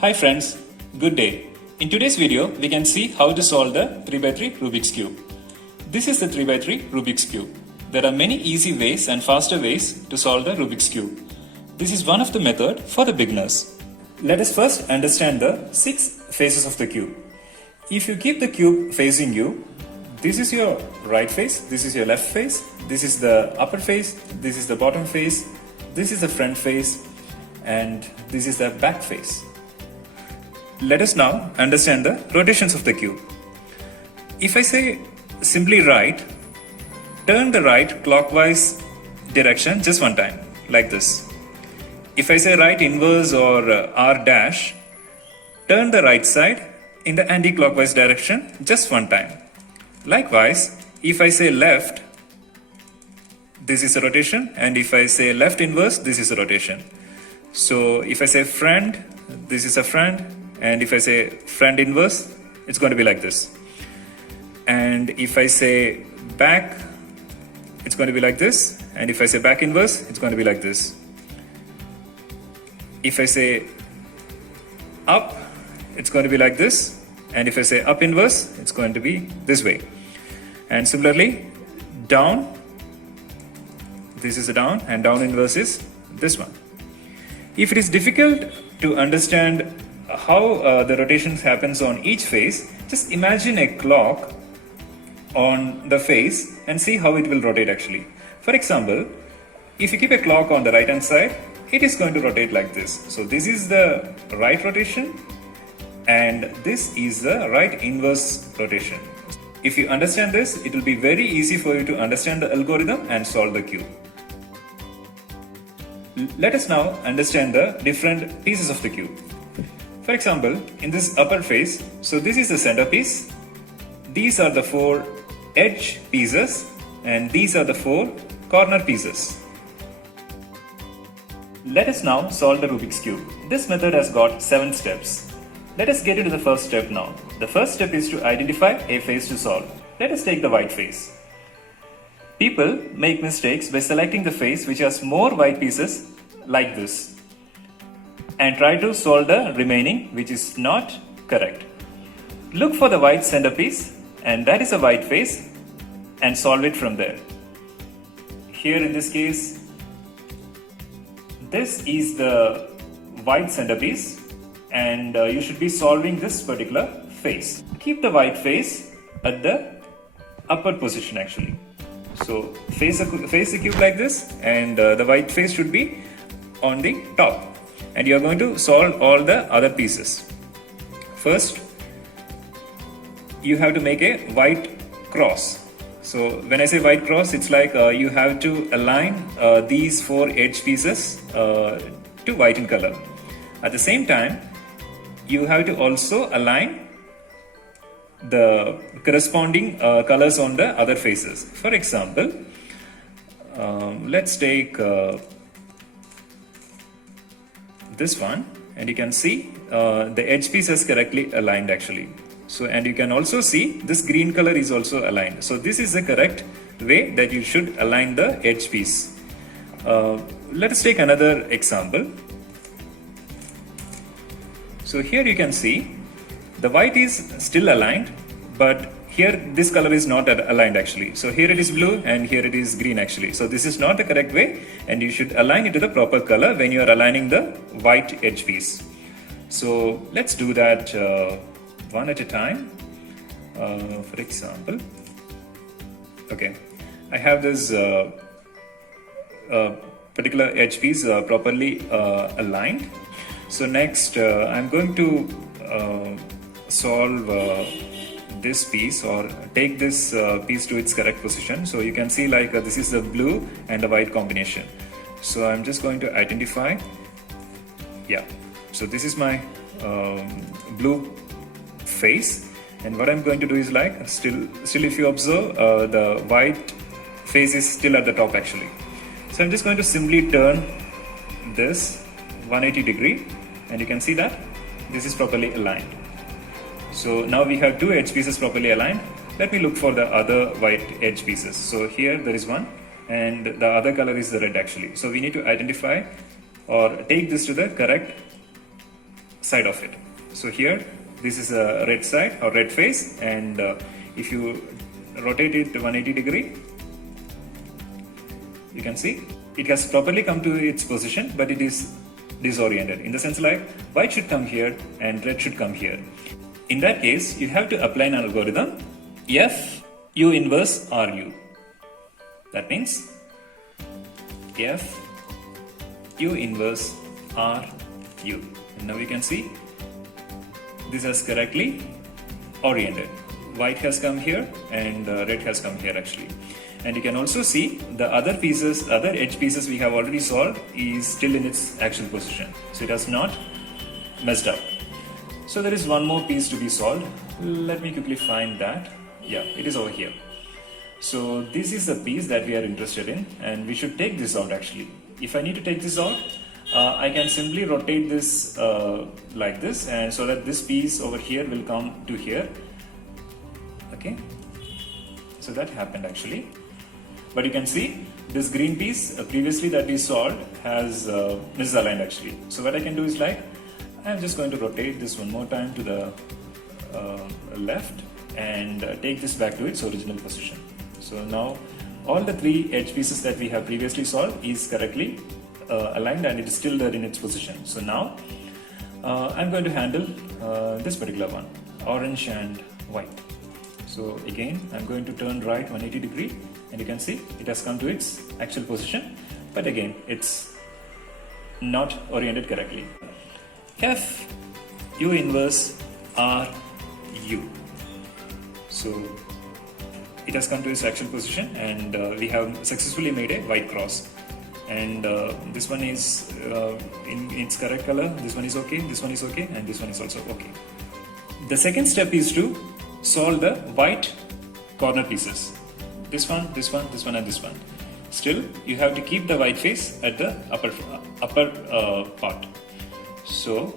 Hi friends, good day. In today's video, we can see how to solve the 3x3 Rubik's Cube. This is the 3x3 Rubik's Cube. There are many easy ways and faster ways to solve the Rubik's Cube. This is one of the method for the beginners. Let us first understand the 6 faces of the cube. If you keep the cube facing you, this is your right face, this is your left face, this is the upper face, this is the bottom face, this is the front face, and this is the back face. Let us now understand the rotations of the cube. If I say simply right, turn the right clockwise direction just one time, like this. If I say right inverse or R dash, turn the right side in the anti-clockwise direction just one time. Likewise, if I say left, this is a rotation, and if I say left inverse, this is a rotation. So if I say front, this is a front, and if I say front inverse, it's going to be like this. And if I say back, it's going to be like this, and if I say back inverse, it's going to be like this. If I say up, it's going to be like this, and if I say up inverse, it's going to be this way. And similarly, down, this is a down, and down inverse is this one. If it is difficult to understand how the rotations happens on each face, just imagine a clock on the face and see how it will rotate actually. For example, if you keep a clock on the right hand side, it is going to rotate like this. So this is the right rotation and this is the right inverse rotation. If you understand this, it will be very easy for you to understand the algorithm and solve the cube. Let us now understand the different pieces of the cube. For example, in this upper face, so this is the centerpiece, these are the 4 edge pieces, and these are the 4 corner pieces. Let us now solve the Rubik's Cube. This method has got 7 steps. Let us get into the first step now. The first step is to identify a face to solve. Let us take the white face. People make mistakes by selecting the face which has more white pieces like this, and try to solve the remaining, which is not correct. Look for the white centerpiece, and that is a white face, and solve it from there. Here in this case, this is the white centerpiece, and you should be solving this particular face. Keep the white face at the upper position actually. So face the cube like this, and the white face should be on the top. And you are going to solve all the other pieces. First, you have to make a white cross. So when I say white cross, it's like you have to align these 4 edge pieces to white in color. At the same time, you have to also align the corresponding colors on the other faces. For example, let's take this one, and you can see the edge piece is correctly aligned actually. So, and you can also see this green color is also aligned. So this is the correct way that you should align the edge piece. Let us take another example. So here you can see the white is still aligned, but here this color is not aligned actually. So here it is blue and here it is green actually. So this is not the correct way, and you should align it to the proper color when you are aligning the white edge piece. So let's do that one at a time. For example, okay, I have this particular edge piece properly aligned. So next I'm going to solve this piece, or take this piece to its correct position. So you can see like this is the blue and the white combination. So I'm just going to identify, yeah, so this is my blue face, and what I'm going to do is like still if you observe the white face is still at the top actually. So I'm just going to simply turn this 180 degree, and you can see that this is properly aligned. So now we have 2 edge pieces properly aligned. Let me look for the other white edge pieces. So here there is one, and the other color is the red actually. So we need to identify or take this to the correct side of it. So here, this is a red side or red face, and if you rotate it 180 degree, you can see it has properly come to its position, but it is disoriented, in the sense like white should come here and red should come here. In that case, you have to apply an algorithm FU inverse RU. That means FU inverse RU. And now you can see this is correctly oriented. White has come here and red has come here actually. And you can also see the other pieces, other edge pieces we have already solved is still in its actual position. So it has not messed up. So there is one more piece to be solved. Let me quickly find that. Yeah, it is over here. So this is the piece that we are interested in, and we should take this out actually. If I need to take this out, I can simply rotate this like this, and so that this piece over here will come to here. Okay, so that happened actually. But you can see this green piece previously that we solved has misaligned actually. So what I can do is like, I'm just going to rotate this one more time to the left and take this back to its original position. So now all the three edge pieces that we have previously solved is correctly aligned, and it is still there in its position. So now I'm going to handle this particular one, orange and white. So again, I'm going to turn right 180 degree, and you can see it has come to its actual position, but again it's not oriented correctly. FU inverse RU. So it has come to its actual position, and we have successfully made a white cross. And this one is in its correct color, this one is okay, this one is okay, and this one is also okay. The second step is to solve the white corner pieces. This one, this one, this one, and this one. Still, you have to keep the white face at the upper part. So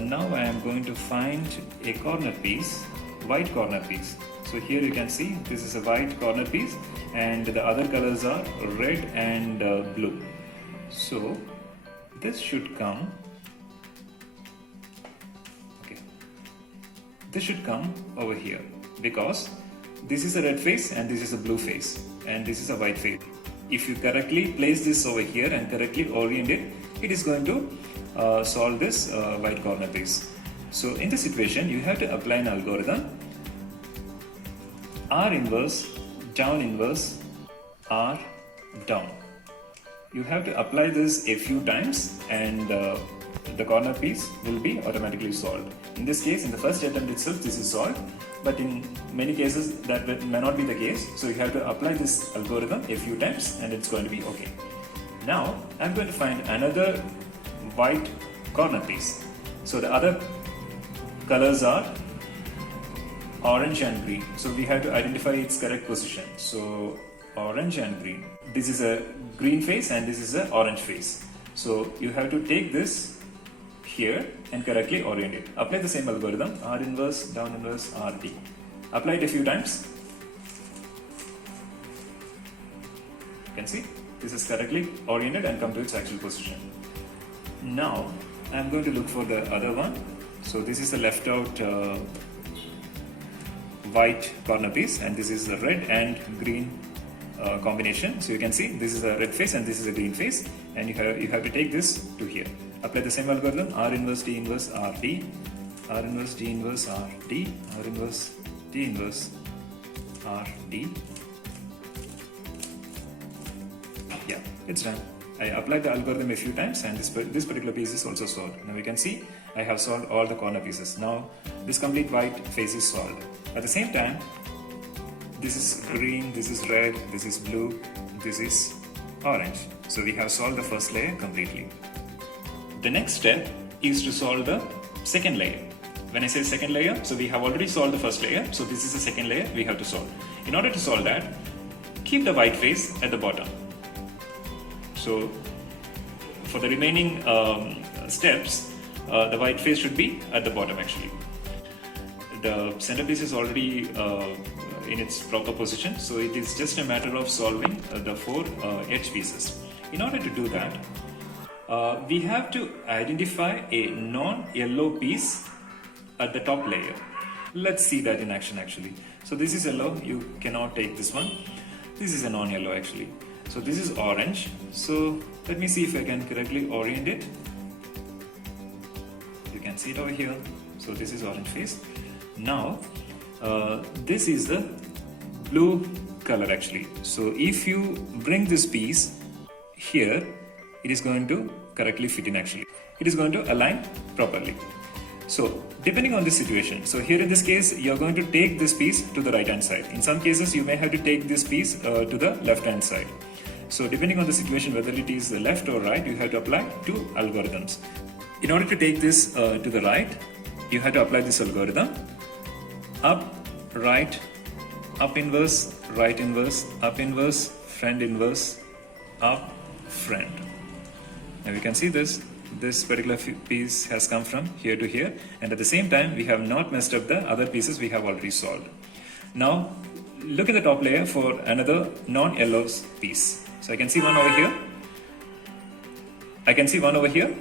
now I am going to find a corner piece, white corner piece. So here you can see this is a white corner piece, and the other colors are red and blue. So this should come, okay, this should come over here, because this is a red face and this is a blue face and this is a white face. If you correctly place this over here and correctly orient it, it is going to solve this white corner piece. So in this situation, you have to apply an algorithm R inverse, R down. You have to apply this a few times, and the corner piece will be automatically solved. In this case, in the first attempt itself, this is solved, but in many cases that may not be the case. So you have to apply this algorithm a few times, and it's going to be okay. Now I'm going to find another white corner piece. So the other colors are orange and green. So we have to identify its correct position. So orange and green. This is a green face and this is an orange face. So you have to take this here and correctly orient it. Apply the same algorithm, R inverse, down inverse, RD. Apply it a few times. You can see this is correctly oriented and come to its actual position. Now I am going to look for the other one. So this is the left out white corner piece, and this is the red and green combination. So you can see this is a red face and this is a green face, and you have to take this to here. Apply the same algorithm, R inverse, D inverse, RD, R inverse, D inverse, RD, R inverse, D inverse, RD. Yeah, it's done. I applied the algorithm a few times, and this particular piece is also solved. Now you can see I have solved all the corner pieces. Now this complete white face is solved. At the same time, this is green, this is red, this is blue, this is orange. So we have solved the first layer completely. The next step is to solve the second layer. When I say second layer, so we have already solved the first layer, so this is the second layer we have to solve. In order to solve that, keep the white face at the bottom. So for the remaining steps, the white face should be at the bottom actually. The centerpiece is already in its proper position, so it is just a matter of solving the four edge pieces. In order to do that, we have to identify a non-yellow piece at the top layer. Let's see that in action actually. So this is yellow, you cannot take this one. This is a non-yellow actually. So this is orange. So let me see if I can correctly orient it. You can see it over here. So this is orange face. Now this is the blue color actually. So if you bring this piece here, it is going to correctly fit in actually. It is going to align properly. So depending on the situation, so here in this case, you're going to take this piece to the right hand side. In some cases, you may have to take this piece to the left hand side. So depending on the situation, whether it is left or right, you have to apply two algorithms. In order to take this to the right, you have to apply this algorithm. Up, right, up inverse, right inverse, up inverse, friend inverse, up, friend. Now you can see this particular piece has come from here to here, and at the same time we have not messed up the other pieces we have already solved. Now look at the top layer for another non-yellow piece. So I can see one over here. I can see one over here.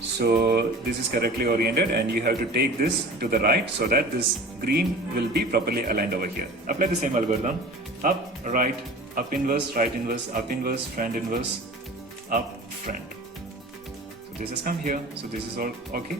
So this is correctly oriented, and you have to take this to the right so that this green will be properly aligned over here. Apply the same algorithm. Up, right, up inverse, right inverse, up inverse, friend inverse, up, friend. So this has come here, so this is all okay.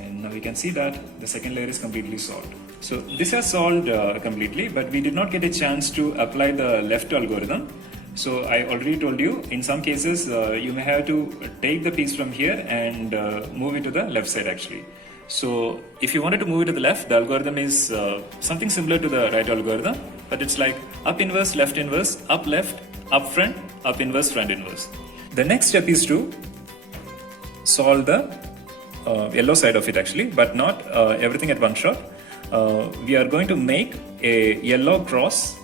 And now we can see that the second layer is completely solved. So this has solved completely, but we did not get a chance to apply the left algorithm. So I already told you, in some cases you may have to take the piece from here and move it to the left side actually. So if you wanted to move it to the left, the algorithm is something similar to the right algorithm, but it's like up inverse, left inverse, up left, up front, up inverse, front inverse. The next step is to solve the yellow side of it actually, but not everything at one shot. We are going to make a yellow cross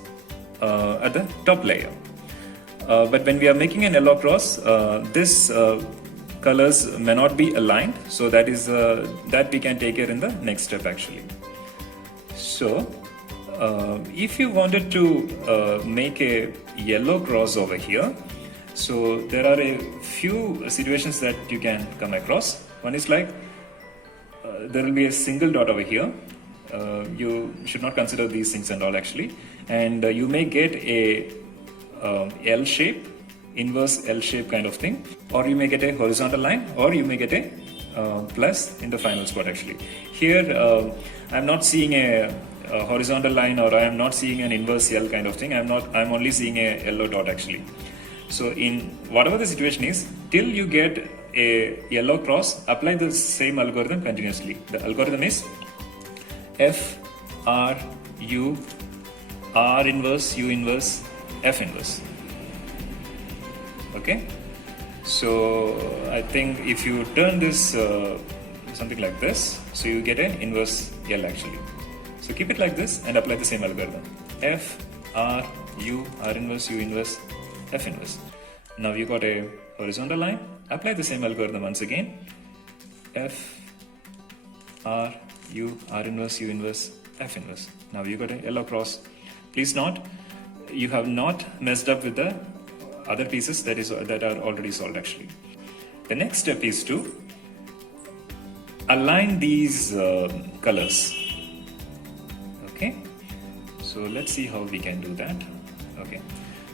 at the top layer. But when we are making an yellow cross, this colors may not be aligned, so that is that we can take care in the next step actually. So if you wanted to make a yellow cross over here, so there are a few situations that you can come across. One is like there will be a single dot over here. You should not consider these things and all actually, and you may get a L shape, inverse L shape kind of thing, or you may get a horizontal line, or you may get a plus in the final spot actually. Here I'm not seeing a horizontal line, or I am not seeing an inverse L kind of thing. I'm only seeing a yellow dot actually. So in whatever the situation is, till you get a yellow cross, apply the same algorithm continuously. The algorithm is F, R, U, R inverse, U inverse, F inverse. Okay, so I think if you turn this something like this, so you get an inverse L actually. So keep it like this and apply the same algorithm. F, R, U, R inverse, U inverse, F inverse. Now you got a horizontal line. Apply the same algorithm once again. F, R, U, R inverse, U inverse, F inverse. Now you got a yellow cross. Please note, you have not messed up with the other pieces that are already solved actually. The next step is to align these colors. Okay, so let's see how we can do that. Okay,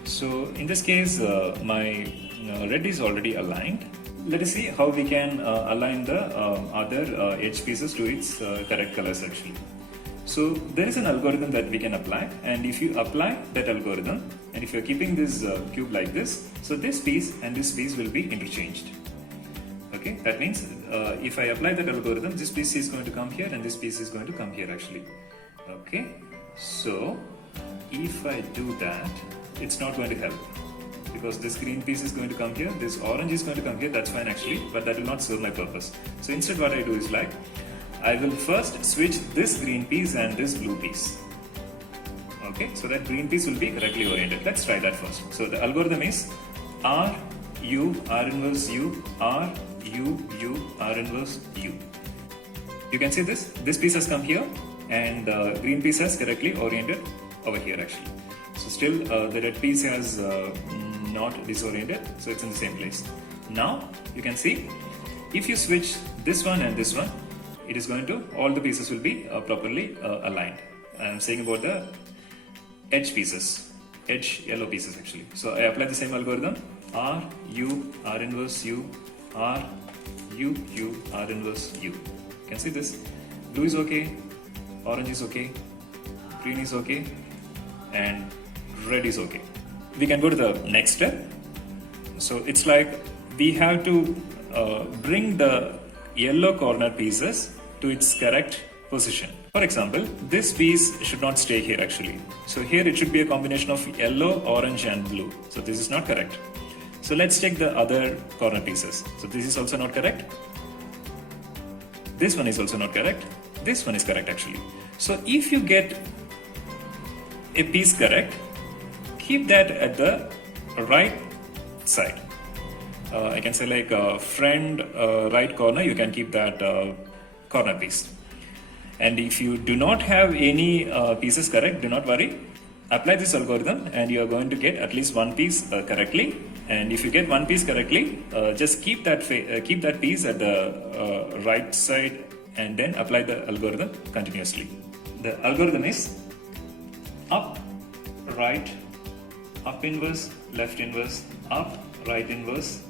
so in this case my red is already aligned. Let us see how we can align the other edge pieces to its correct colors actually. So there is an algorithm that we can apply, and if you apply that algorithm, and if you're keeping this cube like this, so this piece and this piece will be interchanged. Okay, that means if I apply that algorithm, this piece is going to come here and this piece is going to come here actually. Okay, so if I do that, it's not going to help, because this green piece is going to come here, this orange is going to come here. That's fine actually, but that will not serve my purpose. So instead what I do is like, I will first switch this green piece and this blue piece. Okay, so that green piece will be correctly oriented. Let's try that first. So the algorithm is R, U, R inverse U, R, U, U, R inverse U. You can see this piece has come here, and the green piece has correctly oriented over here actually. So still the red piece has not disoriented, so it's in the same place. Now you can see if you switch this one and this one, it is going to, all the pieces will be properly aligned. I am saying about the edge pieces, edge yellow pieces actually. So I apply the same algorithm, R, U, R inverse U, R, U, U, R inverse U. You can see this, blue is okay, orange is okay, green is okay, and red is okay. We can go to the next step. So it's like we have to bring the yellow corner pieces to its correct position. For example, this piece should not stay here actually. So here it should be a combination of yellow, orange and blue. So this is not correct. So let's check the other corner pieces. So this is also not correct. This one is also not correct. This one is correct actually. So if you get a piece correct, keep that at the right side. I can say like front right corner, you can keep that corner piece. And if you do not have any pieces correct, do not worry. Apply this algorithm and you are going to get at least one piece correctly. And if you get one piece correctly, just keep that piece at the right side and then apply the algorithm continuously. The algorithm is up, right, up inverse, left inverse, up, right inverse,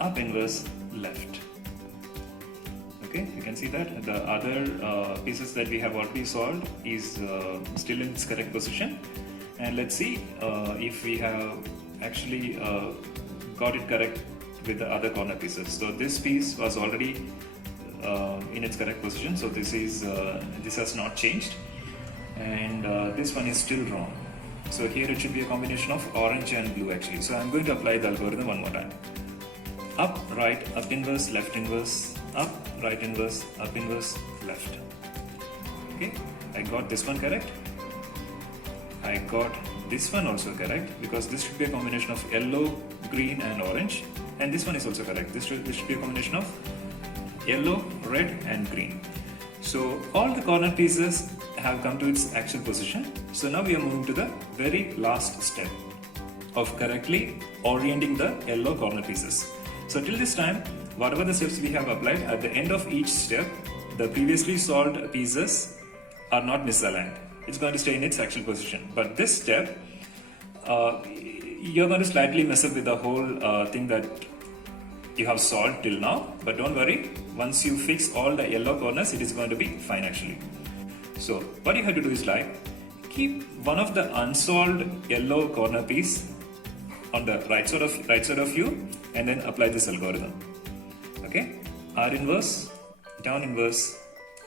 up inverse, left. Okay, you can see that the other pieces that we have already solved is still in its correct position. And let's see if we have actually got it correct with the other corner pieces. So this piece was already in its correct position, so this has not changed, and this one is still wrong. So here it should be a combination of orange and blue actually. So I'm going to apply the algorithm one more time. Up, right, up inverse, left inverse, up, right inverse, up inverse, left. Okay, I got this one correct. I got this one also correct, because this should be a combination of yellow, green and orange, and this one is also correct. This should be a combination of yellow, red and green. So all the corner pieces have come to its actual position. So now we are moving to the very last step of correctly orienting the yellow corner pieces. So till this time, whatever the steps we have applied, at the end of each step, the previously solved pieces are not misaligned. It's going to stay in its actual position. But this step, you're going to slightly mess up with the whole thing that you have solved till now. But don't worry, once you fix all the yellow corners, it is going to be fine actually. So what you have to do is like, keep one of the unsolved yellow corner piece on the right side of you, and then apply this algorithm. Okay, R inverse, down inverse,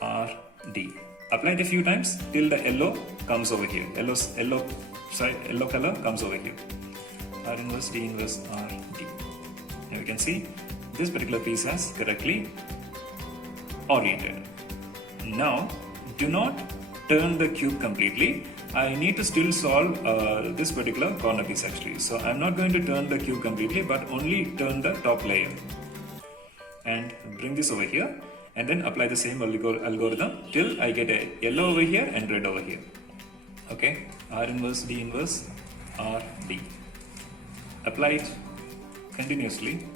R, D. Apply it a few times till the yellow comes over here. Yellow color comes over here. R inverse, D inverse, R, D. Now you can see this particular piece has correctly oriented. Now do not turn the cube completely. I need to still solve this particular corner piece actually. So I'm not going to turn the cube completely, but only turn the top layer. And bring this over here, and then apply the same algorithm till I get a yellow over here and red over here. Okay, R inverse, D inverse, R, D. Apply it continuously.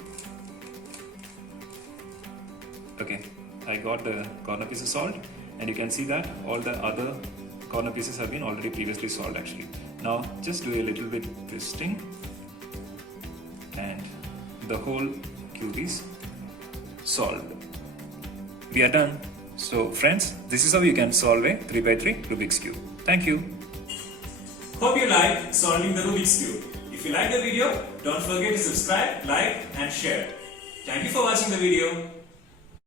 Okay, I got the corner pieces solved, and you can see that all the other corner pieces have been already previously solved actually. Now just do a little bit twisting, and the whole cube is solved. We are done. So friends, this is how you can solve a 3x3 Rubik's Cube. Thank you. Hope you like solving the Rubik's Cube. If you like the video, don't forget to subscribe, like and share. Thank you for watching the video.